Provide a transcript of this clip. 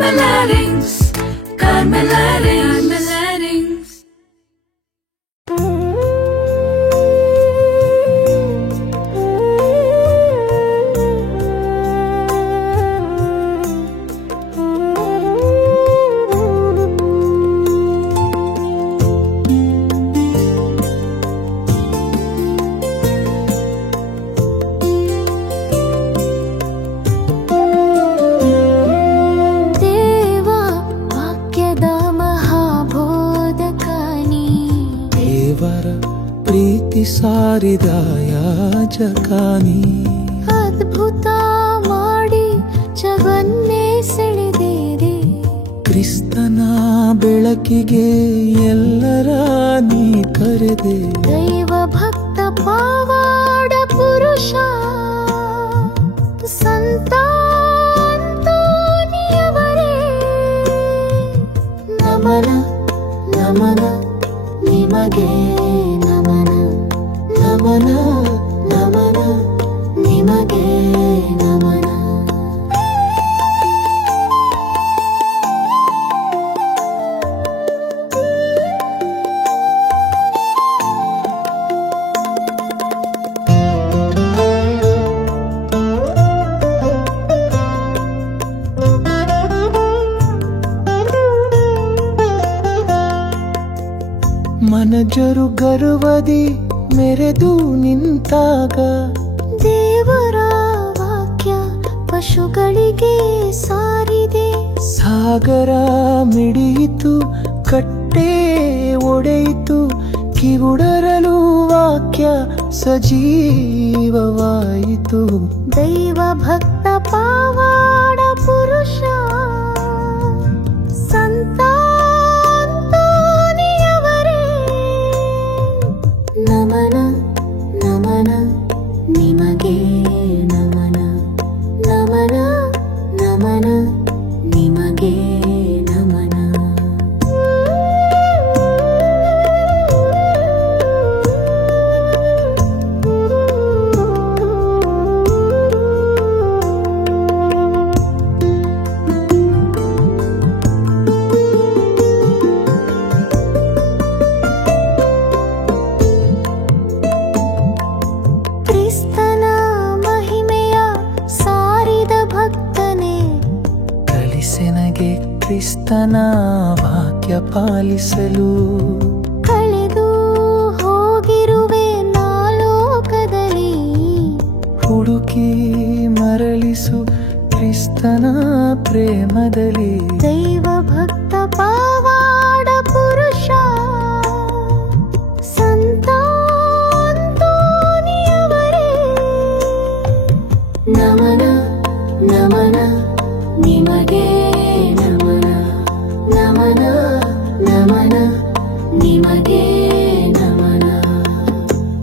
Carmelarings, Carmelarings, Carmelarings. ಪ್ರೀತಿ ಸಾರಿದ ಯಾಜಕಾನಿ ಅದ್ಭುತ ಮಾಡಿ ಜಗನ್ನೇ ಸೆಳೆದಿದೆ ಕ್ರಿಸ್ತನ ಬೆಳಕಿಗೆ ಎಲ್ಲರ ನೀ ಕರೆದೆ ದೈವ ಭಕ್ತ ಪಾವಾಡ ಪುರುಷ ಸಂತ ಅಂತೋನಿಯವರೇ ನಮನ ನಮನ ನಿಮಗೆ ನಮನ ನಮನ ನಮನ ನಿಮಗೆ ನಮನ ಮನಜರು ಗರ್ವದಿ ಮೆರೆದು ನಿಂತಾಗ ದೇವರ ವಾಕ್ಯ ಪಶುಗಳಿಗೆ ಸಾರಿದೆ ಸಾಗರ ಮಿಡಿಯಿತು ಕಟ್ಟೆ ಒಡೆಯಿತು ಕಿವುಡರಲು ವಾಕ್ಯ ಸಜೀವವಾಯಿತು ದೈವ ಭಕ್ತ ಪಾವಾಡ ಪುರುಷ ಸಂತ ಅಂತೋನಿಯವರೇ ನಮನ ನಮನ ನಿಮಗೆ ನಮನ ನಮನ ನಮನ ನಿಮಗೆ ನಮನ ಕ್ರಿಸ್ತನ ಮಹಿಮೆಯ ಸಾರಿದ ಭಕ್ತನೇ ಕಲಿಸೆನಗೆ ಕ್ರಿಸ್ತನ ವಾಕ್ಯ ಪಾಲಿಸಲು ಕಳೆದು ಹೋಗಿರುವೆ ನಾ ಲೋಕದಲ್ಲಿ ಹುಡುಕಿ ಮರಳಿಸು ಕ್ರಿಸ್ತನ ಪ್ರೇಮದಲ್ಲಿ ದೈವ ಭಕ್ತ ಪಾವಾಡ ಪುರುಷ ಸಂತ ಅಂತೋನಿಯವರೇ ನಮನ ನಮನ ನಿಮಗೆ